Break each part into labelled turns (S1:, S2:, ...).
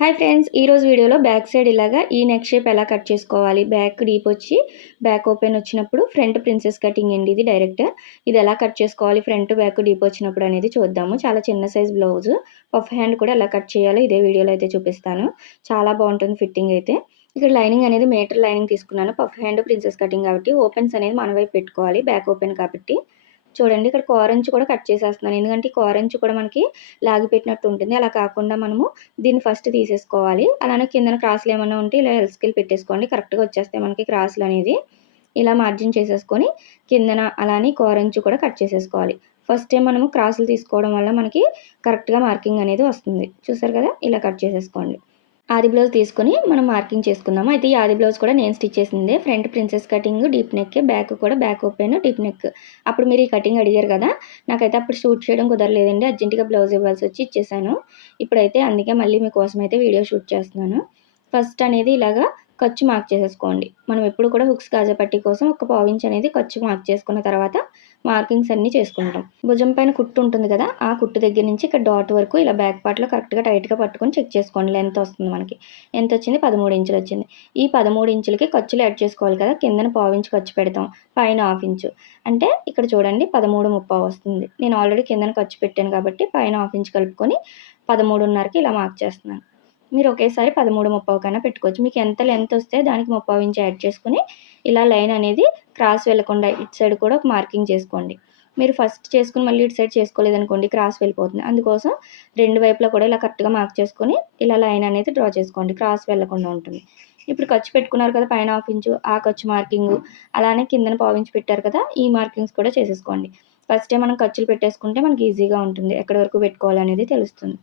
S1: Hi friends ఈరోజు వీడియోలో back side ఇలాగా ఈ నెక్ షేప్ ఎలా కట్ చేసుకోవాలి? బ్యాక్ డీప్ వచ్చి బ్యాక్ ఓపెన్ వచ్చినప్పుడు ఫ్రంట్ ప్రిన్సెస్ కటింగ్ అండి ఇది డైరెక్ట్ ఇది ఎలా కట్ చేసుకోవాలి? ఫ్రంట్ బ్యాక్ డీప్ వచ్చినప్పుడు అనేది చూద్దాము. చాలా చిన్న సైజ్ బ్లౌజ్ పఫ్ హ్యాండ్ కూడా ఎలా కట్ చేయాలో ఇదే వీడియోలో అయితే చూపిస్తాను. చాలా బాగుంటుంది ఫిట్టింగ్ అయితే. ఇక్కడ లైనింగ్ అనేది మీటర్ లైనింగ్ తీసుకున్నాను. పఫ్ హ్యాండ్ ప్రిన్సెస్ కటింగ్ కాబట్టి ఓపెన్స్ అనేది మన వైపు పెట్టుకోవాలి. బ్యాక్ ఓపెన్ కాబట్టి. చూడండి ఇక్కడ కోరంచు కూడా కట్ చేసేస్తున్నాను. ఎందుకంటే ఈ కోరంచు కూడా మనకి లాగి పెట్టినట్టు ఉంటుంది. అలా కాకుండా మనము దీన్ని ఫస్ట్ తీసేసుకోవాలి. అలానే కిందన క్రాసులు ఏమైనా ఉంటే ఇలా హెల్త్ స్కిల్ పెట్టేసుకోండి. కరెక్ట్గా వచ్చేస్తాయి మనకి క్రాసులు అనేది ఇలా మార్జిన్ చేసేసుకొని కిందన అలానే కోరంచు కూడా కట్ చేసేసుకోవాలి. ఫస్ట్ టైం మనము క్రాసులు తీసుకోవడం వల్ల మనకి కరెక్ట్గా మార్కింగ్ అనేది వస్తుంది. చూసారు కదా? ఇలా కట్ చేసేసుకోండి. ఆది బ్లౌజ్ తీసుకొని మనం మార్కింగ్ చేసుకుందాము. అయితే ఈ ఆది బ్లౌజ్ కూడా నేను స్టిచ్ చేసింది. Front princess cutting deep neck back కూడా బ్యాక్ ఓపెన్ డీప్ నెక్. అప్పుడు మీరు ఈ కటింగ్ అడిగారు కదా నాకైతే అప్పుడు షూట్ చేయడం కుదరలేదండి. అర్జెంటుగా బ్లౌజ్ ఇవ్వాల్సి వచ్చి ఇచ్చేసాను. ఇప్పుడైతే అందుకే మళ్ళీ మీకోసం అయితే వీడియో షూట్ చేస్తున్నాను. ఫస్ట్ అనేది ఇలాగా ఖర్చు మార్క్ చేసేసుకోండి. మనం ఎప్పుడు కూడా హుక్స్ కాజా పట్టి కోసం ఒక పావించ్ అనేది ఖర్చు మార్క్ చేసుకున్న తర్వాత మార్కింగ్స్ అన్నీ చేసుకుంటాం. భుజం పైన కుట్టు ఉంటుంది కదా ఆ కుట్టు దగ్గర నుంచి ఇక్కడ డాట్ వరకు ఇలా బ్యాక్ పార్ట్లో కరెక్ట్గా టైట్గా పట్టుకొని చెక్ చేసుకోండి. లెంత్ వస్తుంది మనకి. ఎంత వచ్చింది? పదమూడు ఇంచులు వచ్చింది. ఈ పదమూడు ఇంచులకి ఖర్చులు యాడ్ చేసుకోవాలి కదా కిందన పావు ఇంచు ఖర్చు పెడతాం పైన హాఫ్ ఇంచు. అంటే ఇక్కడ చూడండి పదమూడు ముప్పావు వస్తుంది. నేను ఆల్రెడీ కిందన ఖర్చు పెట్టాను కాబట్టి పైన హాఫ్ ఇంచు కలుపుకొని పదమూడున్నరకి ఇలా మార్క్ చేస్తున్నాను. మీరు ఒకేసారి పదమూడు ముప్పావు కన్నా పెట్టుకోవచ్చు. మీకు ఎంత లెంత్ వస్తే దానికి ముప్పావు ఇంచు యాడ్ చేసుకుని ఇలా లైన్ అనేది క్రాస్ వెళ్ళకుండా ఇటు సైడ్ కూడా ఒక మార్కింగ్ చేసుకోండి. మీరు ఫస్ట్ చేసుకుని మళ్ళీ ఇటు సైడ్ చేసుకోలేదనుకోండి క్రాస్ వెళ్ళిపోతుంది. అందుకోసం రెండు వైపులా కూడా ఇలా కరెక్ట్గా మార్క్ చేసుకొని ఇలా లైన్ అనేది డ్రా చేసుకోండి. క్రాస్ వెళ్ళకుండా ఉంటుంది. ఇప్పుడు ఖర్చు పెట్టుకున్నారు కదా పైన హాఫ్ ఇంచు ఆ ఖర్చు మార్కింగ్ అలానే కిందన పావించి పెట్టారు కదా ఈ మార్కింగ్స్ కూడా చేసేసుకోండి. ఫస్టే మనం ఖర్చులు పెట్టేసుకుంటే మనకి ఈజీగా ఉంటుంది. ఎక్కడి వరకు పెట్టుకోవాలనేది తెలుస్తుంది.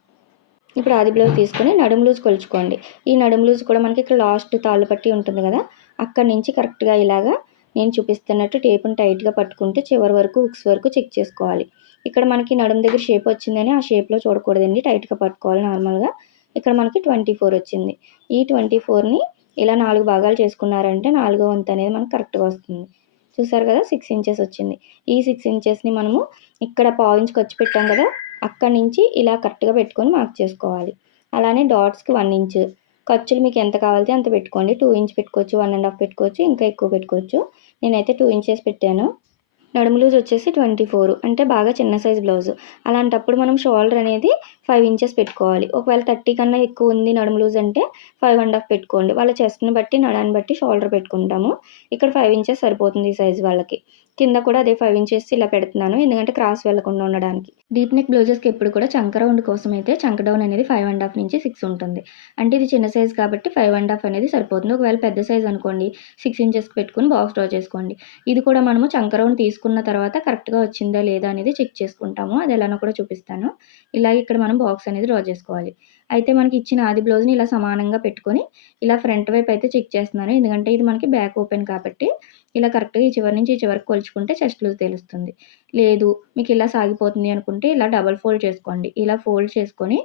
S1: ఇప్పుడు ఆది బ్లౌజ్ తీసుకొని నడుము లూజ్ కొలుచుకోండి. ఈ నడుము లూజ్ కూడా మనకి ఇక్కడ లాస్ట్ తాళ్ళు పట్టి ఉంటుంది కదా అక్కడి నుంచి కరెక్ట్గా ఇలాగా నేను చూపిస్తున్నట్టు టేపును టైట్గా పట్టుకుంటే చివరి వరకు హుక్స్ వరకు చెక్ చేసుకోవాలి. ఇక్కడ మనకి నడుము దగ్గర షేప్ వచ్చిందని ఆ షేప్లో చూడకూడదండి టైట్గా పట్టుకోవాలి నార్మల్గా ఇక్కడ మనకి ట్వంటీ ఫోర్ వచ్చింది. ఈ ట్వంటీ ఫోర్ని ఇలా నాలుగు భాగాలు చేసుకున్నారంటే నాలుగో వంతు అనేది మనకు కరెక్ట్గా వస్తుంది. చూసారు కదా సిక్స్ ఇంచెస్ వచ్చింది. ఈ సిక్స్ ఇంచెస్ని మనము ఇక్కడ పావు ఇంచ్ ఖర్చు పెట్టాం కదా అక్కడి నుంచి ఇలా కరెక్ట్గా పెట్టుకొని మార్క్ చేసుకోవాలి. అలానే డాట్స్కి వన్ ఇంచ్. ఖర్చులు మీకు ఎంత కావాలితే అంత పెట్టుకోండి. టూ ఇంచ్ పెట్టుకోవచ్చు వన్ అండ్ హాఫ్ పెట్టుకోవచ్చు ఇంకా ఎక్కువ పెట్టుకోవచ్చు. నేనైతే టూ ఇంచెస్ పెట్టాను. నడుము లూజ్ వచ్చేసి ట్వంటీ ఫోర్ అంటే బాగా చిన్న సైజ్ బ్లౌజ్. అలాంటప్పుడు మనం షోల్డర్ అనేది ఫైవ్ ఇంచెస్ పెట్టుకోవాలి. ఒకవేళ థర్టీ కన్నా ఎక్కువ ఉంది నడుము లూజ్ అంటే ఫైవ్ అండ్ హాఫ్ పెట్టుకోండి. వాళ్ళ చెస్ట్ని బట్టి నడాన్ని బట్టి షోల్డర్ పెట్టుకుంటాము. ఇక్కడ ఫైవ్ ఇంచెస్ సరిపోతుంది ఈ సైజ్ వాళ్ళకి. కింద కూడా అదే ఫైవ్ ఇంచెస్ ఇలా పెడుతున్నాను. ఎందుకంటే క్రాస్ వెళ్ళకుండా ఉండడానికి. డీప్ నెక్ బ్లౌజెస్కి ఎప్పుడు కూడా చంక రౌండ్ కోసం అయితే చంక డౌన్ అనేది ఫైవ్ అండ్ హాఫ్ నుంచి సిక్స్ ఉంటుంది. అంటే ఇది చిన్న సైజ్ కాబట్టి ఫైవ్ అండ్ హాఫ్ అనేది సరిపోతుంది. ఒకవేళ పెద్ద సైజ్ అనుకోండి సిక్స్ ఇంచెస్కి పెట్టుకుని బాక్స్ డ్రా చేసుకోండి. ఇది కూడా మనము చంక రౌండ్ తీసుకున్న తర్వాత కరెక్ట్గా వచ్చిందా లేదా అనేది చెక్ చేసుకుంటాము. అది ఎలానో కూడా చూపిస్తాను. ఇలాగే ఇక్కడ మనం బాక్స్ అనేది డ్రా చేసుకోవాలి. అయితే మనకి ఇచ్చిన ఆది బ్లౌజ్ని ఇలా సమానంగా పెట్టుకొని ఇలా ఫ్రంట్ వైపు అయితే చెక్ చేస్తున్నాను. ఎందుకంటే ఇది మనకి బ్యాక్ ఓపెన్ కాబట్టి ఇలా కరెక్ట్గా ఈ చివరి నుంచి ఈ చివరికి కొలుచుకుంటే చెస్ట్ లూజ్ తెలుస్తుంది. లేదు మీకు ఇలా సాగిపోతుంది అనుకుంటే ఇలా డబల్ ఫోల్డ్ చేసుకోండి. ఇలా ఫోల్డ్ చేసుకొని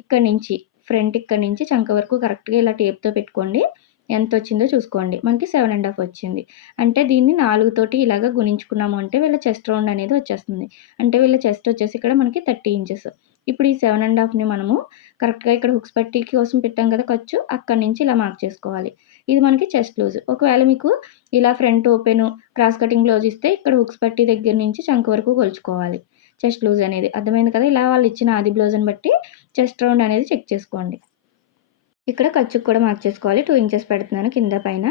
S1: ఇక్కడి నుంచి ఫ్రంట్ ఇక్కడ నుంచి చంక వరకు కరెక్ట్గా ఇలా టేప్తో పెట్టుకోండి. ఎంత వచ్చిందో చూసుకోండి. మనకి సెవెన్ అండ్ హాఫ్ వచ్చింది. అంటే దీన్ని నాలుగుతోటి ఇలాగ గుణించుకున్నాము అంటే వీళ్ళ చెస్ట్ రౌండ్ అనేది వచ్చేస్తుంది. అంటే వీళ్ళ చెస్ట్ వచ్చేసి ఇక్కడ మనకి థర్టీ ఇంచెస్ ఇప్పుడు ఈ సెవెన్ అండ్ హాఫ్ని మనము కరెక్ట్గా ఇక్కడ హుక్స్ పట్టీ కోసం పెట్టాం కదా ఖర్చు అక్కడి నుంచి ఇలా మార్క్ చేసుకోవాలి. ఇది మనకి చెస్ట్ లూజ్ ఒకవేళ మీకు ఇలా front open cross cutting blouse ఇస్తే ఇక్కడ హుక్స్ పట్టి దగ్గర నుంచి చంక వరకు కొలుచుకోవాలి. చెస్ట్ లూజ్ అనేది. అర్థమైంది కదా? ఇలా వాళ్ళు ఇచ్చిన ఆది బ్లౌజ్ని బట్టి చెస్ట్ రౌండ్ అనేది చెక్ చేసుకోండి. ఇక్కడ ఖర్చుకు కూడా మార్క్ చేసుకోవాలి. టూ ఇంచెస్ పెడుతున్నాను కింద పైన.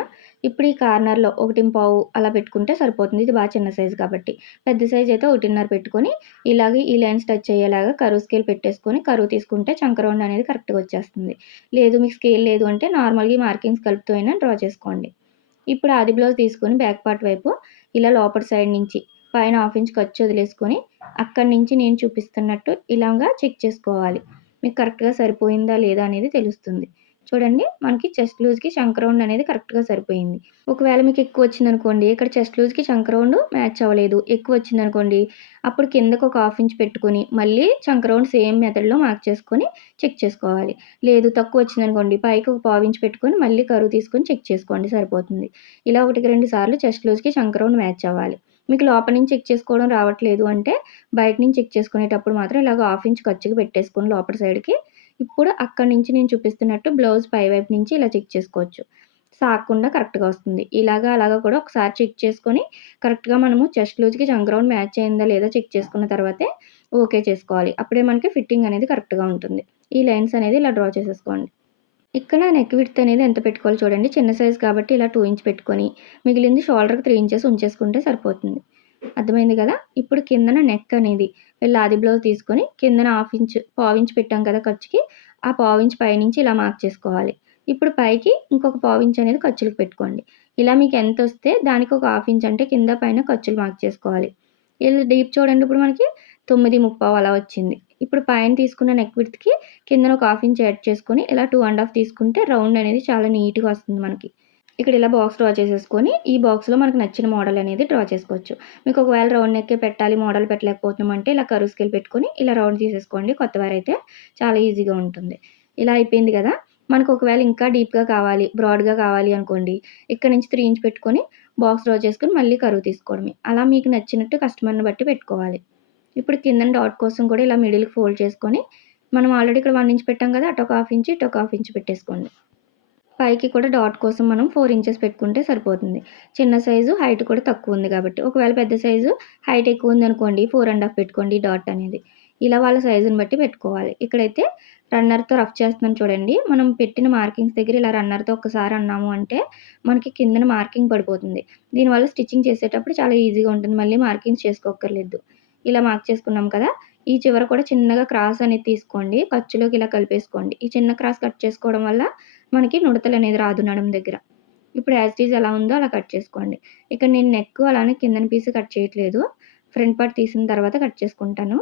S1: ఇప్పుడు ఈ కార్నర్లో ఒకటి పావు అలా పెట్టుకుంటే సరిపోతుంది. ఇది బాగా చిన్న సైజు కాబట్టి. పెద్ద సైజ్ అయితే ఒకటిన్నర పెట్టుకొని ఇలాగే ఈ లైన్స్ టచ్ అయ్యేలాగా కరువు స్కేల్ పెట్టేసుకొని కరువు తీసుకుంటే చంకరౌండ్ అనేది కరెక్ట్గా వచ్చేస్తుంది. లేదు మీకు స్కేల్ లేదు అంటే నార్మల్గా మార్కింగ్స్ కలుపుతూ అయినా డ్రా చేసుకోండి. ఇప్పుడు ఆది బ్లౌజ్ తీసుకొని బ్యాక్ పార్ట్ వైపు ఇలా లోపల సైడ్ నుంచి పైన హాఫ్ ఇంచ్ ఖర్చు వదిలేసుకొని అక్కడి నుంచి నేను చూపిస్తున్నట్టు ఇలాగా చెక్ చేసుకోవాలి. మీకు కరెక్ట్గా సరిపోయిందా లేదా అనేది తెలుస్తుంది. చూడండి మనకి చెస్ట్ లూజ్కి చంక రౌండ్ అనేది కరెక్ట్గా సరిపోయింది. ఒకవేళ మీకు ఎక్కువ వచ్చిందనుకోండి ఇక్కడ చెస్ట్ లూజ్కి చంక రౌండ్ మ్యాచ్ అవ్వలేదు. ఎక్కువ వచ్చిందనుకోండి అప్పుడు కిందకు ఒక హాఫ్ ఇంచ్ పెట్టుకొని మళ్ళీ చంక రౌండ్ సేమ్ మెథడ్లో మార్క్ చేసుకొని చెక్ చేసుకోవాలి. లేదు తక్కువ వచ్చిందనుకోండి పైకి ఒక పావు ఇంచ్ పెట్టుకొని మళ్ళీ కరువు తీసుకొని చెక్ చేసుకోండి సరిపోతుంది. ఇలా ఒకటికి రెండు సార్లు చెస్ట్ లూజ్కి చంక రౌండ్ మ్యాచ్ అవ్వాలి. మీకు లోపల నుంచి చెక్ చేసుకోవడం రావట్లేదు అంటే బయట నుంచి చెక్ చేసుకునేటప్పుడు మాత్రం ఇలాగ హాఫ్ ఇంచ్ ఖర్చుకి పెట్టేసుకొని లోపల సైడ్కి ఇప్పుడు అక్కడి నుంచి నేను చూపిస్తున్నట్టు బ్లౌజ్ పైవైపు నుంచి ఇలా చెక్ చేసుకోవచ్చు. సాగకుండా కరెక్ట్గా వస్తుంది. ఇలాగా అలాగా కూడా ఒకసారి చెక్ చేసుకొని కరెక్ట్గా మనము చెస్ట్ లూజ్కి జంక్ రౌండ్ మ్యాచ్ అయిందా లేదా చెక్ చేసుకున్న తర్వాతే ఓకే చేసుకోవాలి. అప్పుడే మనకి ఫిట్టింగ్ అనేది కరెక్ట్గా ఉంటుంది. ఈ లైన్స్ అనేది ఇలా డ్రా చేసేసుకోండి. ఇక్కడ నెక్ విడ్త్ అనేది ఎంత పెట్టుకోవాలి చూడండి. చిన్న సైజ్ కాబట్టి ఇలా టూ ఇంచ్ పెట్టుకొని మిగిలింది షోల్డర్కి త్రీ ఇంచెస్ ఉంచేసుకుంటే సరిపోతుంది. అర్థమైంది కదా? ఇప్పుడు కిందన నెక్ అనేది వీళ్ళు ఆది బ్లౌజ్ తీసుకొని కిందన హాఫ్ ఇంచ్ పావు పెట్టాం కదా ఖర్చుకి ఆ పావు పైనుంచి ఇలా మార్క్ చేసుకోవాలి. ఇప్పుడు పైకి ఇంకొక పావు అనేది ఖర్చులకు పెట్టుకోండి. ఇలా మీకు ఎంత వస్తే దానికి ఒక హాఫ్ ఇంచ్ అంటే కింద పైన ఖర్చులు మార్క్ చేసుకోవాలి. ఇలా డీప్ చూడండి ఇప్పుడు మనకి తొమ్మిది ముప్పావు అలా వచ్చింది. ఇప్పుడు పైన తీసుకున్న నెక్ విడ్త్కి కిందన ఒక హాఫ్ ఇంచ్ యాడ్ చేసుకొని ఇలా టూ అండ్ హాఫ్ తీసుకుంటే రౌండ్ అనేది చాలా నీట్గా వస్తుంది మనకి. ఇక్కడ ఇలా బాక్స్ డ్రా చేసేసుకొని ఈ బాక్స్లో మనకు నచ్చిన మోడల్ అనేది డ్రా చేసుకోవచ్చు. మీకు ఒకవేళ రౌండ్ నెక్కే పెట్టాలి మోడల్ పెట్టలేకపోతున్నామంటే ఇలా కరువు స్కేల్ పెట్టుకొని ఇలా రౌండ్ తీసేసుకోండి కొత్త వారైతే చాలా ఈజీగా ఉంటుంది. ఇలా అయిపోయింది కదా. మనకు ఒకవేళ ఇంకా డీప్గా కావాలి బ్రాడ్గా కావాలి అనుకోండి ఇక్కడ నుంచి త్రీ ఇంచ్ పెట్టుకొని బాక్స్ డ్రా చేసుకొని మళ్ళీ కరువు తీసుకోవడమే. అలా మీకు నచ్చినట్టు కస్టమర్ని బట్టి పెట్టుకోవాలి. ఇప్పుడు కింద డాట్ కోసం కూడా ఇలా మిడిల్కి ఫోల్డ్ చేసుకొని మనం ఆల్రెడీ ఇక్కడ వన్ ఇంచ్ పెట్టాం కదా అటు ఒక హాఫ్ ఇంచ్ ఇటు ఒక హాఫ్ ఇంచ్ పెట్టేసుకోండి. పైకి కూడా డాట్ కోసం మనం ఫోర్ ఇంచెస్ పెట్టుకుంటే సరిపోతుంది. చిన్న సైజు హైట్ కూడా తక్కువ ఉంది కాబట్టి. ఒకవేళ పెద్ద సైజు హైట్ ఎక్కువ ఉంది అనుకోండి ఫోర్ అండ్ హాఫ్ పెట్టుకోండి డాట్ అనేది. ఇలా వాళ్ళ సైజుని బట్టి పెట్టుకోవాలి. ఇక్కడైతే రన్నర్తో రఫ్ చేస్తున్నాను చూడండి. మనం పెట్టిన మార్కింగ్స్ దగ్గర ఇలా రన్నర్తో ఒకసారి అన్నాము అంటే మనకి కిందన మార్కింగ్ పడిపోతుంది. దీనివల్ల స్టిచ్చింగ్ చేసేటప్పుడు చాలా ఈజీగా ఉంటుంది. మళ్ళీ మార్కింగ్స్ చేసుకోక్కర్లేదు. ఇలా మార్క్ చేసుకున్నాం కదా. ఈ చివర కూడా చిన్నగా క్రాస్ అనేది తీసుకోండి. ఖర్చులోకి ఇలా కలిపేసుకోండి. ఈ చిన్న క్రాస్ కట్ చేసుకోవడం వల్ల మనకి నుడతలు అనేది రాదు నడుము దగ్గర. ఇప్పుడు యాజ్ టీజ్ ఎలా ఉందో అలా కట్ చేసుకోండి. ఇక్కడ నేను నెక్ అలానే కిందన పీస్ కట్ చేయట్లేదు. ఫ్రంట్ పార్ట్ తీసిన తర్వాత కట్ చేసుకుంటాను.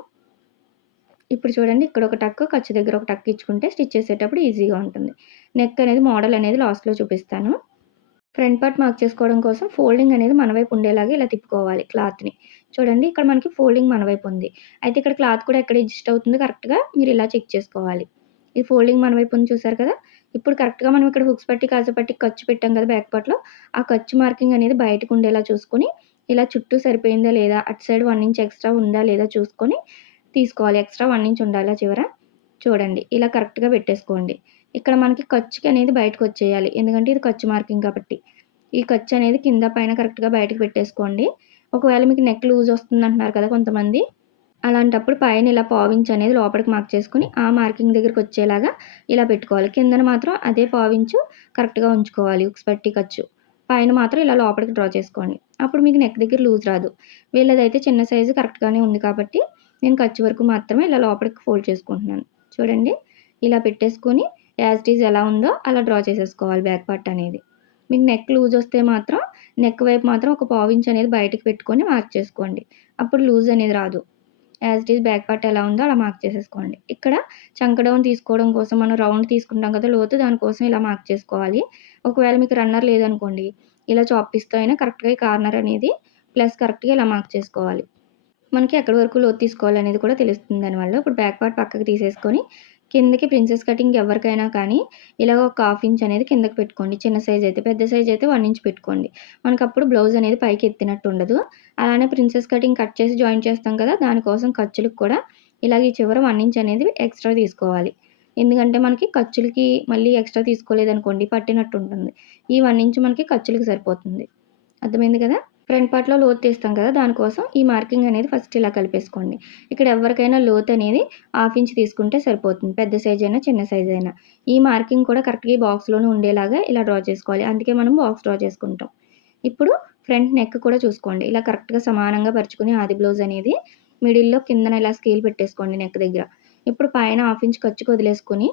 S1: ఇప్పుడు చూడండి ఇక్కడ ఒక టక్ ఖర్చు దగ్గర ఒక టక్ ఇచ్చుకుంటే స్టిచ్ చేసేటప్పుడు ఈజీగా ఉంటుంది. నెక్ అనేది మోడల్ అనేది లాస్ట్లో చూపిస్తాను. ఫ్రంట్ పార్ట్ మార్క్ చేసుకోవడం కోసం ఫోల్డింగ్ అనేది మన వైపు ఉండేలాగా ఇలా తిప్పుకోవాలి క్లాత్ని చూడండి ఇక్కడ మనకి ఫోల్డింగ్ మన వైపు ఉంది. అయితే ఇక్కడ క్లాత్ కూడా ఎక్కడ అడ్జస్ట్ అవుతుంది కరెక్ట్గా మీరు ఇలా చెక్ చేసుకోవాలి. ఈ ఫోల్డింగ్ మన వైపు ఉంది చూసారు కదా? ఇప్పుడు కరెక్ట్గా మనం ఇక్కడ హుక్స్ పట్టి కాజు పట్టి ఖర్చు పెట్టాం కదా బ్యాక్ పార్ట్లో ఆ ఖర్చు మార్కింగ్ అనేది బయటకు ఉండేలా చూసుకొని ఇలా చుట్టూ సరిపోయిందా లేదా అటు సైడ్ వన్ ఇంచ్ ఎక్స్ట్రా ఉందా లేదా చూసుకొని తీసుకోవాలి. ఎక్స్ట్రా వన్ ఇంచ్ ఉండాలా చివర? చూడండి ఇలా కరెక్ట్గా పెట్టేసుకోండి. ఇక్కడ మనకి ఖర్చుకి అనేది బయటకు వచ్చేయాలి. ఎందుకంటే ఇది ఖర్చు మార్కింగ్ కాబట్టి. ఈ ఖర్చు అనేది కింద పైన కరెక్ట్గా బయటకు పెట్టేసుకోండి. ఒకవేళ మీకు నెక్ లూజ్ వస్తుంది అంటున్నారు కదా కొంతమంది అలాంటప్పుడు పైన ఇలా పావించ్ అనేది లోపలికి మార్క్ చేసుకుని ఆ మార్కింగ్ దగ్గరికి వచ్చేలాగా ఇలా పెట్టుకోవాలి. కిందన మాత్రం అదే పావించు కరెక్ట్గా ఉంచుకోవాలి. ఉక్స్ పట్టి ఖర్చు. పైన మాత్రం ఇలా లోపలికి డ్రా చేసుకోండి. అప్పుడు మీకు నెక్ దగ్గర లూజ్ రాదు. వీళ్ళదైతే చిన్న సైజు కరెక్ట్గానే ఉంది కాబట్టి నేను ఖర్చు వరకు మాత్రమే ఇలా లోపలికి ఫోల్డ్ చేసుకుంటున్నాను. చూడండి. ఇలా పెట్టేసుకొని యాజ్ ఈజ్ ఎలా ఉందో అలా డ్రా చేసేసుకోవాలి బ్యాక్ పార్ట్ అనేది. మీకు నెక్ లూజ్ వస్తే మాత్రం నెక్ వైపు మాత్రం ఒక పావించ్ అనేది బయటకు పెట్టుకొని మార్క్ చేసుకోండి. అప్పుడు లూజ్ అనేది రాదు. As it is back part ఎలా ఉందో అలా మార్క్ చేసేసుకోండి. ఇక్కడ చంక డౌన్ తీసుకోవడం కోసం మనం రౌండ్ తీసుకుంటాం కదా లోతు దానికోసం ఇలా మార్క్ చేసుకోవాలి. ఒకవేళ మీకు రన్నర్ లేదనుకోండి ఇలా చాపిస్తో అయినా కరెక్ట్గా కార్నర్ అనేది ప్లస్ కరెక్ట్గా ఇలా మార్క్ చేసుకోవాలి. మనకి ఎక్కడి వరకు లోతు తీసుకోవాలి అనేది కూడా తెలుస్తుంది దానివల్ల. ఇప్పుడు బ్యాక్ పార్ట్ పక్కకి తీసేసుకొని కిందకి ప్రిన్సెస్ కటింగ్ ఎవరికైనా కానీ ఇలాగ ఒక హాఫ్ ఇంచ్ అనేది కిందకి పెట్టుకోండి. చిన్న సైజ్ అయితే పెద్ద సైజ్ అయితే వన్ ఇంచ్ పెట్టుకోండి. మనకు అప్పుడు బ్లౌజ్ అనేది పైకి ఎత్తినట్టు ఉండదు. అలానే ప్రిన్సెస్ కటింగ్ కట్ చేసి జాయిన్ చేస్తాం కదా దానికోసం ఖర్చులకు కూడా ఇలాగ ఈ చివర వన్ ఇంచ్ అనేది ఎక్స్ట్రా తీసుకోవాలి. ఎందుకంటే మనకి ఖర్చులకి మళ్ళీ ఎక్స్ట్రా తీసుకోలేదనుకోండి పట్టినట్టు ఉంటుంది. ఈ వన్ ఇంచ్ మనకి ఖర్చులకి సరిపోతుంది. అర్థమైంది కదా? ఫ్రంట్ పార్ట్లో లోతు తీస్తాం కదా దానికోసం ఈ మార్కింగ్ అనేది ఫస్ట్ ఇలా కలిపేసుకోండి. ఇక్కడ ఎవరికైనా లోత్ అనేది హాఫ్ ఇంచ్ తీసుకుంటే సరిపోతుంది పెద్ద సైజ్ అయినా చిన్న సైజ్ అయినా. ఈ మార్కింగ్ కూడా కరెక్ట్గా ఈ బాక్స్లోనే ఉండేలాగా ఇలా డ్రా చేసుకోవాలి. అందుకే మనం బాక్స్ డ్రా చేసుకుంటాం. ఇప్పుడు ఫ్రంట్ నెక్ కూడా చూసుకోండి. ఇలా కరెక్ట్గా సమానంగా పరుచుకుని ఆది బ్లౌజ్ అనేది మిడిల్లో కిందన ఇలా స్కేల్ పెట్టేసుకోండి నెక్ దగ్గర. ఇప్పుడు పైన హాఫ్ ఇంచ్ ఖర్చుకు వదిలేసుకొని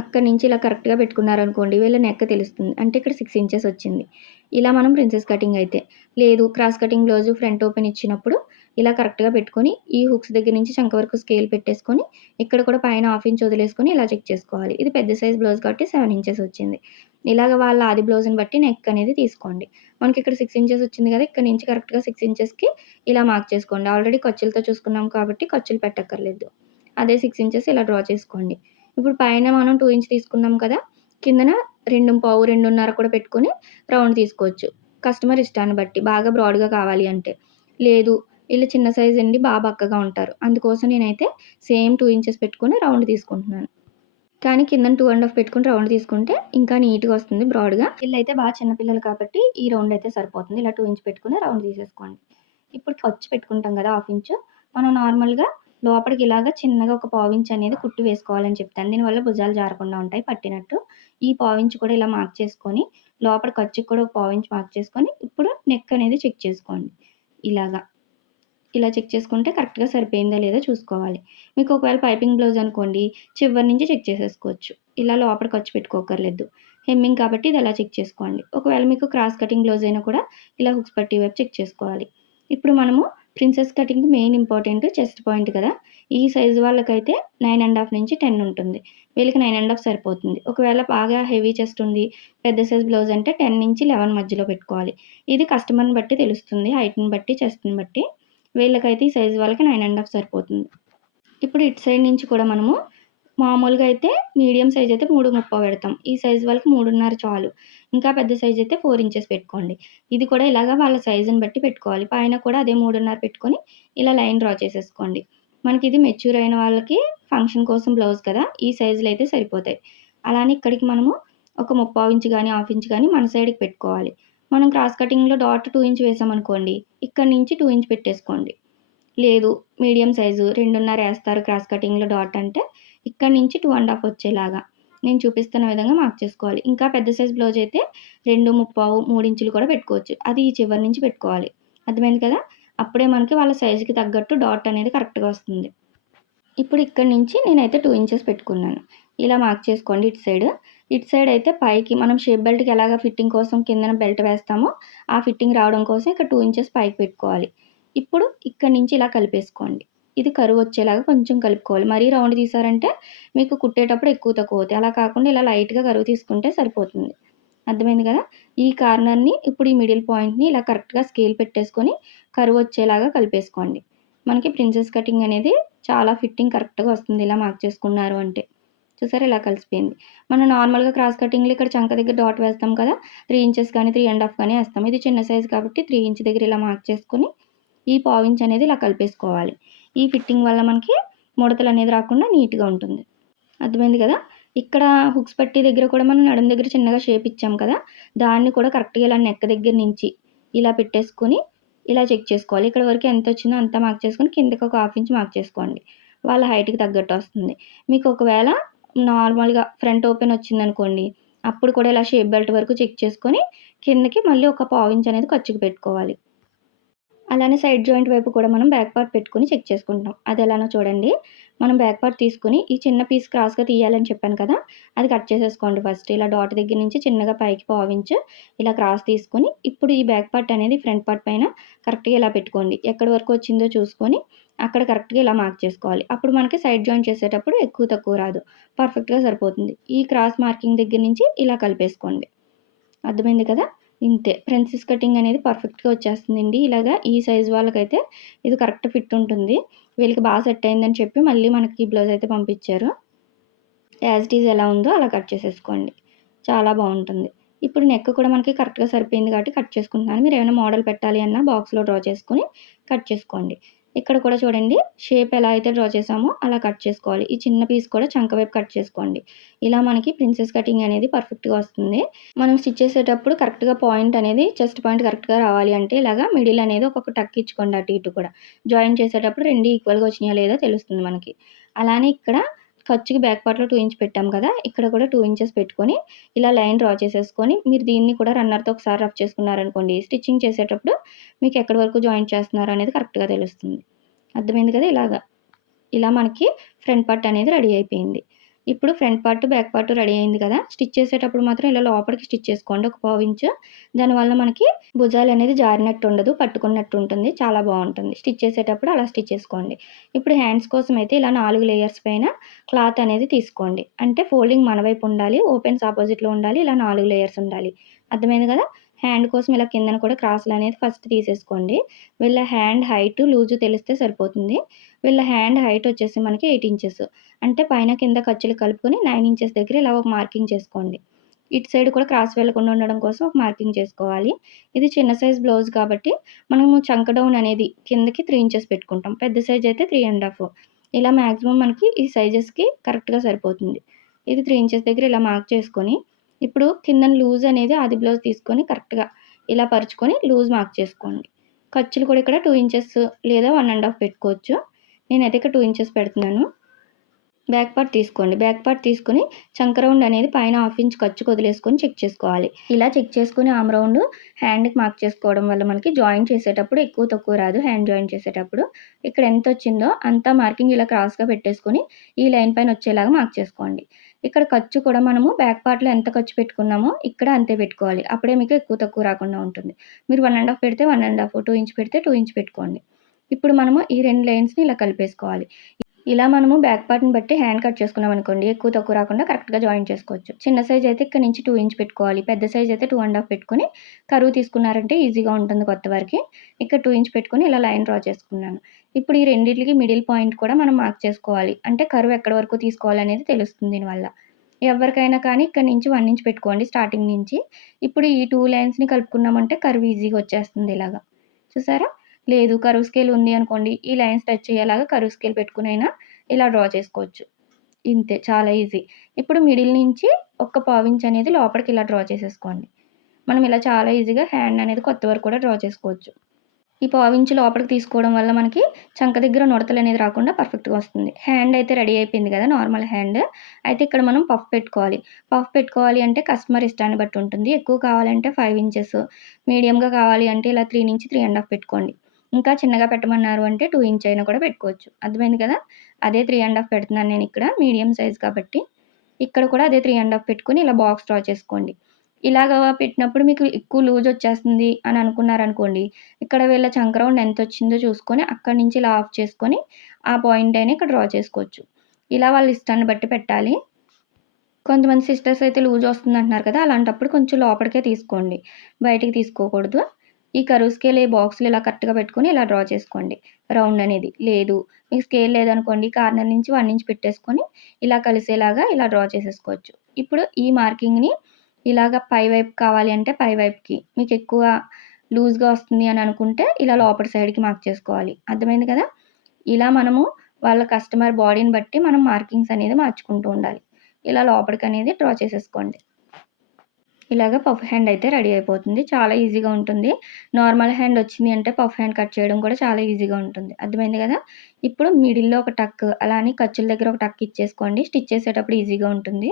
S1: అక్కడి నుంచి ఇలా కరెక్ట్గా పెట్టుకున్నారనుకోండి వీళ్ళ నెక్క తెలుస్తుంది. అంటే ఇక్కడ సిక్స్ ఇంచెస్ వచ్చింది. ఇలా మనం ప్రిన్సెస్ కటింగ్ అయితే లేదు cross cutting blouse front open ఇచ్చినప్పుడు ఇలా కరెక్ట్గా పెట్టుకొని ఈ హుక్స్ దగ్గర నుంచి చంక వరకు స్కేల్ పెట్టేసుకొని ఇక్కడ కూడా పైన హాఫ్ ఇంచ్ వదిలేసుకొని ఇలా చెక్ చేసుకోవాలి. ఇది పెద్ద సైజ్ బ్లౌజ్ కాబట్టి సెవెన్ ఇంచెస్ వచ్చింది. ఇలాగ వాళ్ళ ఆది బ్లౌజ్ని బట్టి నెక్ అనేది తీసుకోండి. మనకి ఇక్కడ సిక్స్ ఇంచెస్ వచ్చింది కదా ఇక్కడ నుంచి కరెక్ట్గా సిక్స్ ఇంచెస్కి ఇలా మార్క్ చేసుకోండి. ఆల్రెడీ ఖర్చులతో చూసుకున్నాం కాబట్టి ఖర్చులు పెట్టక్కర్లేదు. అదే సిక్స్ ఇంచెస్ ఇలా డ్రా చేసుకోండి. ఇప్పుడు పైన మనం టూ ఇంచ్ తీసుకున్నాం కదా కిందన రెండు పావు రెండున్నర కూడా పెట్టుకొని రౌండ్ తీసుకోవచ్చు. కస్టమర్ ఇష్టాన్ని బట్టి బాగా బ్రాడ్గా కావాలి అంటే. లేదు వీళ్ళు చిన్న సైజ్ అండి బాగా బక్కగా ఉంటారు. అందుకోసం నేనైతే సేమ్ టూ ఇంచెస్ పెట్టుకుని రౌండ్ తీసుకుంటున్నాను. కానీ కింద టూ అండ్ హాఫ్ పెట్టుకుని రౌండ్ తీసుకుంటే ఇంకా నీట్గా వస్తుంది బ్రాడ్గా వీళ్ళు అయితే బాగా చిన్నపిల్లలు కాబట్టి ఈ రౌండ్ అయితే సరిపోతుంది. ఇలా టూ ఇంచ్ పెట్టుకుని రౌండ్ తీసేసుకోండి. ఇప్పుడు ఖర్చు పెట్టుకుంటాం కదా హాఫ్ ఇంచ్ మనం నార్మల్గా లోపలికి ఇలాగ చిన్నగా ఒక పావించ్ అనేది కుట్టి వేసుకోవాలని చెప్తాను. దీనివల్ల భుజాలు జారకుండా ఉంటాయి పట్టినట్టు. ఈ పావించ్ కూడా ఇలా మార్క్ చేసుకొని లోపల ఖర్చుకి కూడా ఒక పావించ్ మార్క్ చేసుకొని ఇప్పుడు నెక్ అనేది చెక్ చేసుకోండి. ఇలాగా. ఇలా చెక్ చేసుకుంటే కరెక్ట్గా సరిపోయిందా లేదా చూసుకోవాలి. మీకు ఒకవేళ పైపింగ్ బ్లౌజ్ అనుకోండి చివరి నుంచి చెక్ చేసేసుకోవచ్చు. ఇలా లోపల ఖర్చు పెట్టుకోకర్లేదు. హెమ్మింగ్ కాబట్టి ఇది అలా చెక్ చేసుకోండి. ఒకవేళ మీకు క్రాస్ కటింగ్ బ్లౌజ్ అయినా కూడా ఇలా హుక్స్ పట్టి వైపు చెక్ చేసుకోవాలి. ఇప్పుడు మనము princess cutting main important chest point కదా. ఈ సైజు వాళ్ళకైతే నైన్ అండ్ హాఫ్ నుంచి టెన్ ఉంటుంది. వీళ్ళకి నైన్ అండ్ హాఫ్ సరిపోతుంది. ఒకవేళ బాగా హెవీ చెస్ట్ ఉంది పెద్ద సైజ్ బ్లౌజ్ అంటే టెన్ నుంచి లెవెన్ మధ్యలో పెట్టుకోవాలి. ఇది కస్టమర్ని బట్టి తెలుస్తుంది హైట్ని బట్టి చెస్ట్ని బట్టి. వీళ్ళకైతే ఈ సైజు వాళ్ళకి నైన్ అండ్ హాఫ్ సరిపోతుంది. ఇప్పుడు ఇటు సైడ్ నుంచి కూడా మనము మామూలుగా అయితే మీడియం సైజ్ అయితే మూడు ముప్పై పెడతాం. ఈ సైజ్ వాళ్ళకి మూడున్నర చాలు. ఇంకా పెద్ద సైజ్ అయితే ఫోర్ ఇంచెస్ పెట్టుకోండి. ఇది కూడా ఇలాగ వాళ్ళ సైజుని బట్టి పెట్టుకోవాలి. పైన కూడా అదే మూడున్నర పెట్టుకొని ఇలా లైన్ డ్రా చేసేసుకోండి. మనకి ఇది మెచ్యూర్ అయిన వాళ్ళకి ఫంక్షన్ కోసం బ్లౌజ్ కదా ఈ సైజులు అయితే సరిపోతాయి. అలానే ఇక్కడికి మనము ఒక ముప్పావు ఇంచ్ కానీ హాఫ్ ఇంచ్ కానీ మన సైడ్కి పెట్టుకోవాలి. మనం క్రాస్ కటింగ్లో డాట్ టూ ఇంచ్ వేసామనుకోండి ఇక్కడ నుంచి టూ ఇంచ్ పెట్టేసుకోండి. లేదు మీడియం సైజు రెండున్నర వేస్తారు క్రాస్ కటింగ్లో డాట్ అంటే ఇక్కడ నుంచి టూ అండ్ హాఫ్ వచ్చేలాగా. నేను చూపిస్తున్న విధంగా మార్క్ చేసుకోవాలి. ఇంకా పెద్ద సైజ్ బ్లౌజ్ అయితే రెండు ముప్పావు మూడు ఇంచులు కూడా పెట్టుకోవచ్చు. అది ఈ చివరి నుంచి పెట్టుకోవాలి. అర్థమైంది కదా? అప్పుడే మనకి వాళ్ళ సైజుకి తగ్గట్టు డాట్ అనేది కరెక్ట్గా వస్తుంది. ఇప్పుడు ఇక్కడ నుంచి నేనైతే టూ ఇంచెస్ పెట్టుకున్నాను. ఇలా మార్క్ చేసుకోండి ఇటు సైడ్ ఇటు సైడ్ అయితే పైకి మనం షేప్ బెల్ట్కి ఎలాగ ఫిట్టింగ్ కోసం కిందన బెల్ట్ వేస్తామో ఆ ఫిట్టింగ్ రావడం కోసం ఇక్కడ టూ ఇంచెస్ పైకి పెట్టుకోవాలి. ఇప్పుడు ఇక్కడ నుంచి ఇలా కలిపేసుకోండి. ఇది కరువు వచ్చేలాగా కొంచెం కలుపుకోవాలి. మరీ రౌండ్ తీసారంటే మీకు కుట్టేటప్పుడు ఎక్కువ తక్కువ అవుతాయి. అలా కాకుండా ఇలా లైట్గా కరువు తీసుకుంటే సరిపోతుంది. అర్థమైంది కదా? ఈ కార్నర్ని ఇప్పుడు ఈ మిడిల్ పాయింట్ని ఇలా కరెక్ట్గా స్కేల్ పెట్టేసుకొని కరువు వచ్చేలాగా కలిపేసుకోండి. మనకి ప్రిన్సెస్ కటింగ్ అనేది చాలా ఫిట్టింగ్ కరెక్ట్గా వస్తుంది. ఇలా మార్క్ చేసుకున్నారు అంటే. చూసారు? ఇలా కలిసిపోయింది. మనం నార్మల్గా క్రాస్ కటింగ్లు ఇక్కడ చంక దగ్గర డాట్ వేస్తాం కదా? త్రీ ఇంచెస్ కానీ త్రీ అండ్ హాఫ్ కానీ వేస్తాం. ఇది చిన్న సైజ్ కాబట్టి త్రీ ఇంచ్ దగ్గర ఇలా మార్క్ చేసుకొని ఈ పావు ఇంచ్ అనేది ఇలా కలిపేసుకోవాలి. ఈ ఫిట్టింగ్ వల్ల మనకి ముడతలు అనేది రాకుండా నీట్గా ఉంటుంది. అర్థమైంది కదా? ఇక్కడ హుక్స్ పట్టి దగ్గర కూడా మనం నడుం దగ్గర చిన్నగా షేప్ ఇచ్చాం కదా? దాన్ని కూడా కరెక్ట్గా ఇలా నెక్క దగ్గర నుంచి ఇలా పెట్టేసుకొని ఇలా చెక్ చేసుకోవాలి. ఇక్కడ వరకు ఎంత వచ్చిందో అంత మార్క్ చేసుకొని కిందకి ఒక హాఫ్ ఇంచ్ మార్క్ చేసుకోండి. వాళ్ళ హైట్కి తగ్గట్టు వస్తుంది. మీకు ఒకవేళ నార్మల్గా ఫ్రంట్ ఓపెన్ వచ్చిందనుకోండి అప్పుడు కూడా ఇలా షేప్ బెల్ట్ వరకు చెక్ చేసుకొని కిందకి మళ్ళీ ఒక పావు ఇంచ్ అనేది ఖర్చుకు పెట్టుకోవాలి. అలానే సైడ్ జాయింట్ వైపు కూడా మనం బ్యాక్ పార్ట్ పెట్టుకుని చెక్ చేసుకుంటాం అది ఎలానో చూడండి. మనం బ్యాక్ పార్ట్ తీసుకుని ఈ చిన్న పీస్ క్రాస్గా తీయాలని చెప్పాను కదా అది కట్ చేసేసుకోండి ఫస్ట్. ఇలా డాట్ దగ్గర నుంచి చిన్నగా పైకి పావించు ఇలా క్రాస్ తీసుకొని ఇప్పుడు ఈ బ్యాక్ పార్ట్ అనేది ఫ్రంట్ పార్ట్ పైన కరెక్ట్గా ఇలా పెట్టుకోండి. ఎక్కడి వరకు వచ్చిందో చూసుకొని అక్కడ కరెక్ట్గా ఇలా మార్క్ చేసుకోవాలి. అప్పుడు మనకి సైడ్ జాయింట్ చేసేటప్పుడు ఎక్కువ తక్కువ రాదు. పర్ఫెక్ట్గా సరిపోతుంది. ఈ క్రాస్ మార్కింగ్ దగ్గర నుంచి ఇలా కలిపేసుకోండి. అర్థమైంది కదా? ఇంతే. ప్రిన్సెస్ కటింగ్ అనేది పర్ఫెక్ట్గా వచ్చేస్తుందండి. ఇలాగా ఈ సైజ్ వాళ్ళకైతే ఇది కరెక్ట్ ఫిట్ ఉంటుంది. వీళ్ళకి బాగా సెట్ అయిందని చెప్పి మళ్ళీ మనకి ఈ బ్లౌజ్ అయితే పంపించారు. యాజ్ ఇట్ ఈజ్ ఎలా ఉందో అలా కట్ చేసేసుకోండి. చాలా బాగుంటుంది. ఇప్పుడు నెక్ కూడా మనకి కరెక్ట్గా సరిపోయింది కాబట్టి కట్ చేసుకుంటున్నాను. మీరు ఏమైనా మోడల్ పెట్టాలి అన్నా బాక్స్లో డ్రా చేసుకొని కట్ చేసుకోండి. ఇక్కడ కూడా చూడండి షేప్ ఎలా అయితే డ్రా చేసామో అలా కట్ చేసుకోవాలి. ఈ చిన్న పీస్ కూడా చంక వైపు కట్ చేసుకోండి. ఇలా మనకి ప్రిన్సెస్ కటింగ్ అనేది పర్ఫెక్ట్గా వస్తుంది. మనం స్టిచ్ చేసేటప్పుడు కరెక్ట్గా పాయింట్ అనేది చెస్ట్ పాయింట్ కరెక్ట్గా రావాలి అంటే ఇలాగా మిడిల్ అనేది ఒక్కొక్క టక్ ఇచ్చుకోండి అటు ఇటు కూడా. జాయిన్ చేసేటప్పుడు రెండు ఈక్వల్గా వచ్చినాయా లేదో తెలుస్తుంది మనకి. అలానే ఇక్కడ ఖర్చుకి బ్యాక్ పార్ట్లో టూ ఇంచ్ పెట్టాం కదా ఇక్కడ కూడా టూ ఇంచెస్ పెట్టుకొని ఇలా లైన్ డ్రా చేసేసుకొని మీరు దీన్ని కూడా రన్నర్తో ఒకసారి రఫ్ చేసుకున్నారనుకోండి స్టిచ్చింగ్ చేసేటప్పుడు మీకు ఎక్కడి వరకు జాయిన్ చేస్తున్నారు అనేది కరెక్ట్గా తెలుస్తుంది. అర్థమైంది కదా ఇలాగా. ఇలా మనకి ఫ్రంట్ పార్ట్ అనేది రెడీ అయిపోయింది. ఇప్పుడు front part back part ready అయింది కదా. స్టిచ్ చేసేటప్పుడు మాత్రం ఇలా లోపలికి స్టిచ్ చేసుకోండి. ఒక పావు ఇంచు. దానివల్ల మనకి భుజాలు అనేది జారినట్టు ఉండదు పట్టుకున్నట్టు ఉంటుంది. చాలా బాగుంటుంది. స్టిచ్ చేసేటప్పుడు అలా స్టిచ్ చేసుకోండి. ఇప్పుడు హ్యాండ్స్ కోసం అయితే ఇలా నాలుగు లేయర్స్ పైన క్లాత్ అనేది తీసుకోండి. అంటే ఫోల్డింగ్ మన వైపు ఉండాలి ఓపెన్స్ ఆపోజిట్లో ఉండాలి ఇలా నాలుగు లేయర్స్ ఉండాలి. అర్థమైంది కదా? హ్యాండ్ కోసం ఇలా కిందన కూడా క్రాసులు అనేది ఫస్ట్ తీసేసుకోండి. వీళ్ళ హ్యాండ్ హైట్ లూజు తెలిస్తే సరిపోతుంది. వీళ్ళ హ్యాండ్ హైట్ వచ్చేసి మనకి ఎయిట్ ఇంచెస్. అంటే పైన కింద ఖర్చులు కలుపుకొని నైన్ ఇంచెస్ దగ్గర ఇలా ఒక మార్కింగ్ చేసుకోండి. ఇటు సైడ్ కూడా క్రాస్ వెళ్ళకుండా ఉండడం కోసం ఒక మార్కింగ్ చేసుకోవాలి. ఇది చిన్న సైజ్ బ్లౌజ్ కాబట్టి మనము చంక డౌన్ అనేది కిందకి త్రీ ఇంచెస్ పెట్టుకుంటాం. పెద్ద సైజ్ అయితే త్రీ అండ్ హాఫ్. ఇలా మ్యాక్సిమం మనకి ఈ సైజెస్కి కరెక్ట్గా సరిపోతుంది. ఇది త్రీ ఇంచెస్ దగ్గర ఇలా మార్క్ చేసుకొని ఇప్పుడు కింద లూజ్ అనేది ఆది బ్లౌజ్ తీసుకొని కరెక్ట్గా ఇలా పరుచుకొని లూజ్ మార్క్ చేసుకోండి. ఖర్చులు కూడా ఇక్కడ టూ ఇంచెస్ లేదా వన్ అండ్ హాఫ్ పెట్టుకోవచ్చు. నేనైతే ఇక్కడ టూ ఇంచెస్ పెడుతున్నాను. బ్యాక్ పార్ట్ తీసుకోండి. బ్యాక్ పార్ట్ తీసుకొని చంక రౌండ్ అనేది పైన హాఫ్ ఇంచ్ ఖర్చు వదిలేసుకొని చెక్ చేసుకోవాలి. ఇలా చెక్ చేసుకుని ఆమ్ రౌండ్ హ్యాండ్కి మార్క్ చేసుకోవడం వల్ల మనకి జాయిన్ చేసేటప్పుడు ఎక్కువ తక్కువ రాదు. హ్యాండ్ జాయిన్ చేసేటప్పుడు ఇక్కడ ఎంత వచ్చిందో అంతా మార్కింగ్ ఇలా క్రాస్గా పెట్టేసుకొని ఈ లైన్ పైన వచ్చేలాగా మార్క్ చేసుకోండి. ఇక్కడ ఖర్చు కూడా మనము బ్యాక్ పార్ట్లో ఎంత ఖర్చు పెట్టుకున్నామో ఇక్కడ అంతే పెట్టుకోవాలి. అప్పుడే మీకు ఎక్కువ తక్కువ రాకుండా ఉంటుంది. మీరు వన్ అండ్ హాఫ్ పెడితే one and half two inch పెడితే టూ ఇంచ్ పెట్టుకోండి. ఇప్పుడు మనము ఈ రెండు లైన్స్ని ఇలా కలిపేసుకోవాలి. ఇలా మనము బ్యాక్ పార్ట్ని బట్టి హ్యాండ్ కట్ చేసుకున్నాం అనుకోండి ఎక్కువ తక్కువ రాకుండా కరెక్ట్గా జాయిన్ చేసుకోవచ్చు. చిన్న సైజ్ అయితే ఇక్కడ నుంచి టూ ఇంచ్ పెట్టుకోవాలి పెద్ద సైజ్ అయితే టూ అండ్ హాఫ్ పెట్టుకొని కరువు తీసుకున్నారంటే ఈజీగా ఉంటుంది కొత్త వరకు. ఇక్కడ టూ ఇంచ్ పెట్టుకుని ఇలా లైన్ డ్రా చేసుకున్నాను. ఇప్పుడు ఈ రెండింటికి మిడిల్ పాయింట్ కూడా మనం మార్క్ చేసుకోవాలి. అంటే కరువు ఎక్కడి వరకు తీసుకోవాలి అనేది తెలుస్తుంది దీనివల్ల. ఎవరికైనా కానీ ఇక్కడ నుంచి వన్ ఇంచ్ పెట్టుకోండి స్టార్టింగ్ నుంచి. ఇప్పుడు ఈ టూ లైన్స్ని కలుపుకున్నామంటే కరువు ఈజీగా వచ్చేస్తుంది ఇలాగా. చూసారా? లేదు కరువు స్కేల్ ఉంది అనుకోండి ఈ లైన్స్ టచ్ అయ్యేలాగా కరువు స్కేల్ పెట్టుకునైనా ఇలా డ్రా చేసుకోవచ్చు. ఇంతే చాలా ఈజీ. ఇప్పుడు మిడిల్ నుంచి ఒక్క పావించ్ అనేది లోపలికి ఇలా డ్రా చేసేసుకోండి. మనం ఇలా చాలా ఈజీగా హ్యాండ్ అనేది కొత్త వరకు కూడా డ్రా చేసుకోవచ్చు. ఈ పావించి లోపలికి తీసుకోవడం వల్ల మనకి చంక దగ్గర నుడతలు అనేది రాకుండా పర్ఫెక్ట్గా వస్తుంది. హ్యాండ్ అయితే రెడీ అయిపోయింది కదా నార్మల్ హ్యాండ్. అయితే ఇక్కడ మనం పఫ్ పెట్టుకోవాలి. పఫ్ పెట్టుకోవాలి అంటే కస్టమర్ ఇష్టాన్ని బట్టి ఉంటుంది. ఎక్కువ కావాలంటే ఫైవ్ ఇంచెస్ మీడియంగా కావాలి అంటే ఇలా త్రీ నుంచి త్రీ అండ్ హాఫ్ పెట్టుకోండి. ఇంకా చిన్నగా పెట్టమన్నారు అంటే టూ ఇంచ్ అయినా కూడా పెట్టుకోవచ్చు. అర్థమైంది కదా? అదే త్రీ అండ్ హాఫ్ పెడుతున్నాను నేను ఇక్కడ మీడియం సైజ్ కాబట్టి. ఇక్కడ కూడా అదే త్రీ అండ్ హాఫ్ పెట్టుకొని ఇలా బాక్స్ డ్రా చేసుకోండి. ఇలాగ పెట్టినప్పుడు మీకు ఎక్కువ లూజ్ వచ్చేస్తుంది అని అనుకున్నారనుకోండి ఇక్కడ వీళ్ళ చంక రౌండ్ ఎంత వచ్చిందో చూసుకొని అక్కడి నుంచి ఇలా ఆఫ్ చేసుకొని ఆ పాయింట్ అయినా ఇక్కడ డ్రా చేసుకోవచ్చు. ఇలా వాళ్ళ ఇష్టాన్ని బట్టి పెట్టాలి. కొంతమంది సిస్టర్స్ అయితే లూజ్ వస్తుంది అంటున్నారు కదా? అలాంటప్పుడు కొంచెం లోపలికే తీసుకోండి. బయటికి తీసుకోకూడదు. ఈ కరువు స్కేల్ ఈ బాక్స్లు ఇలా కరెక్ట్గా పెట్టుకొని ఇలా డ్రా చేసుకోండి. రౌండ్ అనేది లేదు. మీకు స్కేల్ లేదనుకోండి కార్నర్ నుంచి వన్ ఇంచ్ పెట్టేసుకొని ఇలా కలిసేలాగా ఇలా డ్రా చేసేసుకోవచ్చు. ఇప్పుడు ఈ మార్కింగ్ని ఇలాగ పై వైపు కావాలి అంటే పై వైపుకి. మీకు ఎక్కువ లూజ్గా వస్తుంది అని అనుకుంటే ఇలా లోపల సైడ్కి మార్క్ చేసుకోవాలి. అర్థమైంది కదా? ఇలా మనము వాళ్ళ కస్టమర్ బాడీని బట్టి మనం మార్కింగ్స్ అనేది మార్చుకుంటూ ఉండాలి. ఇలా లోపలికి అనేది డ్రా చేసేసుకోండి. ఇలాగ పఫ్ హ్యాండ్ అయితే రెడీ అయిపోతుంది. చాలా ఈజీగా ఉంటుంది. నార్మల్ హ్యాండ్ వచ్చింది అంటే పఫ్ హ్యాండ్ కట్ చేయడం కూడా చాలా ఈజీగా ఉంటుంది. అర్థమైంది కదా? ఇప్పుడు మిడిల్లో ఒక టక్ అలా అని ఖర్చుల దగ్గర ఒక టక్ ఇచ్చేసుకోండి. స్టిచ్ చేసేటప్పుడు ఈజీగా ఉంటుంది.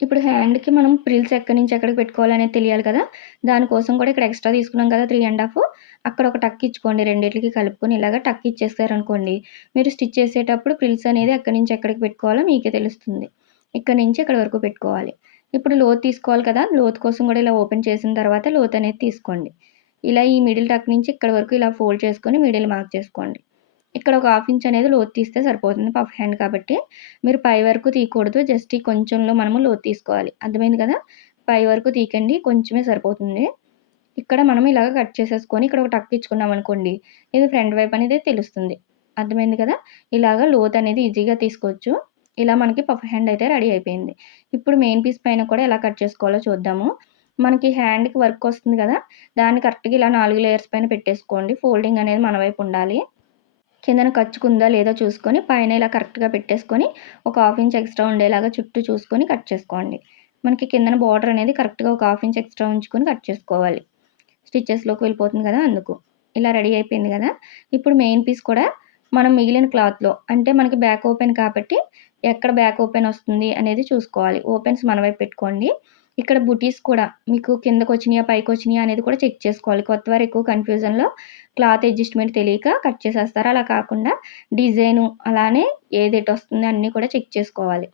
S1: ఇప్పుడు హ్యాండ్కి మనం ప్రిల్స్ ఎక్కడి నుంచి ఎక్కడికి పెట్టుకోవాలనేది తెలియాలి కదా? దానికోసం కూడా ఇక్కడ ఎక్స్ట్రా తీసుకున్నాం కదా? Three and half. అక్కడ ఒక టక్ ఇచ్చుకోండి. రెండింటికి కలుపుకొని ఇలాగ టక్ ఇచ్చేసారనుకోండి మీరు స్టిచ్ చేసేటప్పుడు ప్రిల్స్ అనేది ఎక్కడి నుంచి ఎక్కడికి పెట్టుకోవాలో మీకే తెలుస్తుంది. ఇక్కడ నుంచి ఇక్కడ వరకు పెట్టుకోవాలి. ఇప్పుడు లోత్ తీసుకోవాలి కదా లోత్ కోసం కూడా ఇలా ఓపెన్ చేసిన తర్వాత లోత్ అనేది తీసుకోండి. ఇలా ఈ మిడిల్ టక్ నుంచి ఇక్కడ వరకు ఇలా ఫోల్డ్ చేసుకొని మిడిల్ మార్క్ చేసుకోండి. ఇక్కడ ఒక హాఫ్ ఇంచ్ అనేది లోత్ తీస్తే సరిపోతుంది పఫ్ హ్యాండ్ కాబట్టి. మీరు పై వరకు తీయకూడదు జస్ట్ ఈ కొంచెంలో మనము లోత్ తీసుకోవాలి. అర్థమైంది కదా? పై వరకు తీకండి కొంచెమే సరిపోతుంది. ఇక్కడ మనం ఇలాగ కట్ చేసేసుకొని ఇక్కడ ఒక టక్ ఇచ్చుకున్నాం అనుకోండి ఇది ఫ్రంట్ వైపు అనేది తెలుస్తుంది. అర్థమైంది కదా? ఇలాగ లోత్ అనేది ఈజీగా తీసుకోవచ్చు. ఇలా మనకి పఫ్ హ్యాండ్ అయితే రెడీ అయిపోయింది. ఇప్పుడు మెయిన్ పీస్ పైన కూడా ఎలా కట్ చేసుకోవాలో చూద్దాము. మనకి హ్యాండ్కి వర్క్ వస్తుంది కదా దాన్ని కరెక్ట్గా ఇలా నాలుగు లేయర్స్ పైన పెట్టేసుకోండి. ఫోల్డింగ్ అనేది మన వైపు ఉండాలి. కిందన కచ్చుకుందా లేదా చూసుకొని పైన ఇలా కరెక్ట్గా పెట్టేసుకొని ఒక హాఫ్ ఇంచ్ ఎక్స్ట్రా ఉండేలాగా చుట్టూ చూసుకొని కట్ చేసుకోండి. మనకి కిందన బార్డర్ అనేది కరెక్ట్గా ఒక హాఫ్ ఇంచ్ ఎక్స్ట్రా ఉంచుకొని కట్ చేసుకోవాలి. స్టిచ్చెస్లోకి వెళ్ళిపోతుంది కదా అందుకు. ఇలా రెడీ అయిపోయింది కదా. ఇప్పుడు మెయిన్ పీస్ కూడా మనం మిగిలిన క్లాత్లో అంటే మనకి బ్యాక్ ఓపెన్ కాబట్టి ఎక్కడ బ్యాక్ ఓపెన్ వస్తుంది అనేది చూసుకోవాలి. ఓపెన్స్ మన వైపు పెట్టుకోండి. ఇక్కడ బుటీస్ కూడా మీకు కిందకు వచ్చినాయా పైకి వచ్చినాయా అనేది కూడా చెక్ చేసుకోవాలి. కొత్త వారు ఎక్కువ కన్ఫ్యూజన్లో క్లాత్ అడ్జస్ట్మెంట్ తెలియక కట్ చేసేస్తారు. అలా కాకుండా డిజైను అలానే ఏది ఎటు వస్తుంది అన్నీ కూడా చెక్ చేసుకోవాలి.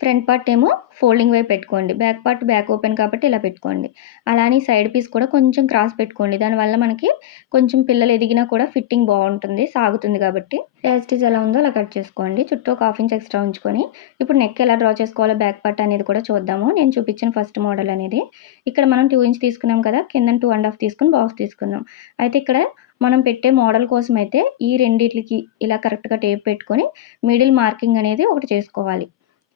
S1: ఫ్రంట్ పార్ట్ ఏమో ఫోల్డింగ్ వైపు పెట్టుకోండి. బ్యాక్ పార్ట్ బ్యాక్ ఓపెన్ కాబట్టి ఇలా పెట్టుకోండి. అలానే సైడ్ పీస్ కూడా కొంచెం క్రాస్ పెట్టుకోండి. దానివల్ల మనకి కొంచెం పిల్లలు ఎదిగినా కూడా ఫిట్టింగ్ బాగుంటుంది సాగుతుంది కాబట్టి. యాస్టిజ్ ఎలా ఉందో అలా కట్ చేసుకోండి. చుట్టూ ఒక హాఫ్ ఇంచ్ ఎక్స్ట్రా ఉంచుకొని ఇప్పుడు నెక్ ఎలా డ్రా చేసుకోవాలో బ్యాక్ పార్ట్ అనేది కూడా చూద్దాము. నేను చూపించిన ఫస్ట్ మోడల్ అనేది. ఇక్కడ మనం టూ ఇంచ్ తీసుకున్నాం కదా కింద టూ అండ్ హాఫ్ తీసుకుని బాక్స్ తీసుకున్నాం. అయితే ఇక్కడ మనం పెట్టే మోడల్ కోసం అయితే ఈ రెండిట్లకి ఇలా కరెక్ట్గా టేప్ పెట్టుకొని మిడిల్ మార్కింగ్ అనేది ఒకటి చేసుకోవాలి.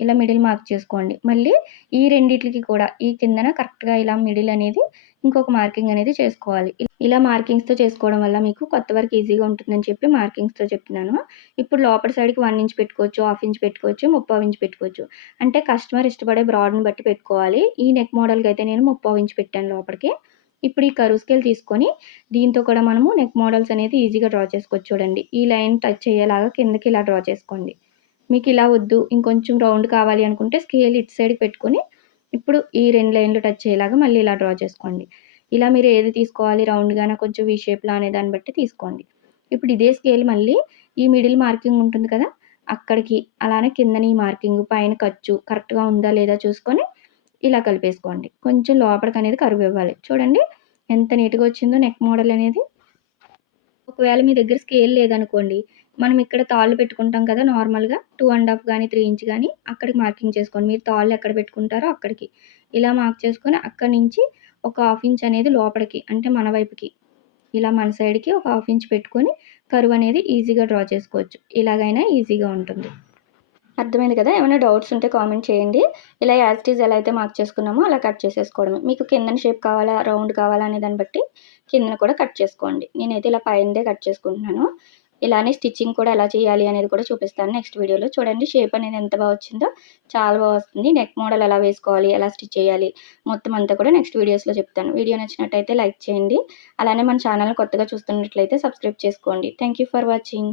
S1: ఇలా మిడిల్ మార్క్ చేసుకోండి. మళ్ళీ ఈ రెండిట్లకి కూడా ఈ కిందన కరెక్ట్గా ఇలా మిడిల్ అనేది ఇంకొక మార్కింగ్ అనేది చేసుకోవాలి. ఇలా మార్కింగ్స్తో చేసుకోవడం వల్ల మీకు కొత్త వరకు ఈజీగా ఉంటుందని చెప్పి మార్కింగ్స్తో చెప్తున్నాను. ఇప్పుడు లోపల సైడ్కి వన్ ఇంచ్ పెట్టుకోవచ్చు హాఫ్ ఇంచ్ పెట్టుకోవచ్చు ముప్పై ఇంచ్ పెట్టుకోవచ్చు. అంటే కస్టమర్ ఇష్టపడే బ్రాడ్ని బట్టి పెట్టుకోవాలి. ఈ నెక్ మోడల్కి అయితే నేను ముప్పై ఇంచ్ పెట్టాను లోపలికి ఇప్పుడు ఈ కరువు స్కేల్ తీసుకొని దీంతో కూడా మనము నెక్ మోడల్స్ అనేది ఈజీగా డ్రా చేసుకోవచ్చు చూడండి. ఈ లైన్ టచ్ అయ్యేలాగా కిందకి ఇలా డ్రా చేసుకోండి. మీకు ఇలా వద్దు ఇంకొంచెం రౌండ్ కావాలి అనుకుంటే స్కేల్ ఇటు సైడ్ పెట్టుకొని ఇప్పుడు ఈ రెండు లైన్లు టచ్ అయ్యేలాగా మళ్ళీ ఇలా డ్రా చేసుకోండి. ఇలా మీరు ఏది తీసుకోవాలి రౌండ్గానా కొంచెం వీ షేప్లో అనే దాన్ని బట్టి తీసుకోండి. ఇప్పుడు ఇదే స్కేల్ మళ్ళీ ఈ మిడిల్ మార్కింగ్ ఉంటుంది కదా అక్కడికి అలానే కిందని ఈ మార్కింగ్ పైన ఖర్చు కరెక్ట్గా ఉందా లేదా చూసుకొని ఇలా కలిపేసుకోండి. కొంచెం లోపలికి అనేది కరువు ఇవ్వాలి. చూడండి ఎంత నీట్గా వచ్చిందో నెక్ మోడల్ అనేది. ఒకవేళ మీ దగ్గర స్కేల్ లేదనుకోండి మనం ఇక్కడ తాళ్ళు పెట్టుకుంటాం కదా నార్మల్గా టూ అండ్ హాఫ్ కానీ త్రీ ఇంచ్ కానీ అక్కడికి మార్కింగ్ చేసుకోండి. మీరు తాళ్ళు ఎక్కడ పెట్టుకుంటారో అక్కడికి. ఇలా మార్క్ చేసుకొని అక్కడి నుంచి ఒక హాఫ్ ఇంచ్ అనేది లోపలికి అంటే మన వైపుకి ఇలా మన సైడ్కి ఒక హాఫ్ ఇంచ్ పెట్టుకొని కరువు అనేది ఈజీగా డ్రా చేసుకోవచ్చు. ఇలాగైనా ఈజీగా ఉంటుంది. అర్థమైంది కదా? ఏమైనా డౌట్స్ ఉంటే కామెంట్ చేయండి. ఇలా యాజిటీస్ ఎలా అయితే మార్క్ చేసుకున్నామో అలా కట్ చేసేసుకోవడమే. మీకు కిందన షేప్ కావాలా రౌండ్ కావాలా అనే దాన్ని బట్టి కిందన కూడా కట్ చేసుకోండి. నేనైతే ఇలా పైనదే కట్ చేసుకుంటున్నాను. ఇలానే స్టిచ్చింగ్ కూడా ఎలా చేయాలి అనేది కూడా చూపిస్తాను. నెక్స్ట్ వీడియోలో చూడండి షేప్ అనేది ఎంత బాగా వచ్చిందో చాలా బాగా వస్తుంది. నెక్ మోడల్ ఎలా వేసుకోవాలి ఎలా స్టిచ్ చేయాలి మొత్తం అంతా కూడా నెక్స్ట్ వీడియోస్లో చెప్తాను. వీడియో నచ్చినట్టయితే లైక్ చేయండి. అలానే మన ఛానల్ కొత్తగా చూస్తున్నట్లయితే సబ్స్క్రైబ్ చేసుకోండి. Thank for watching.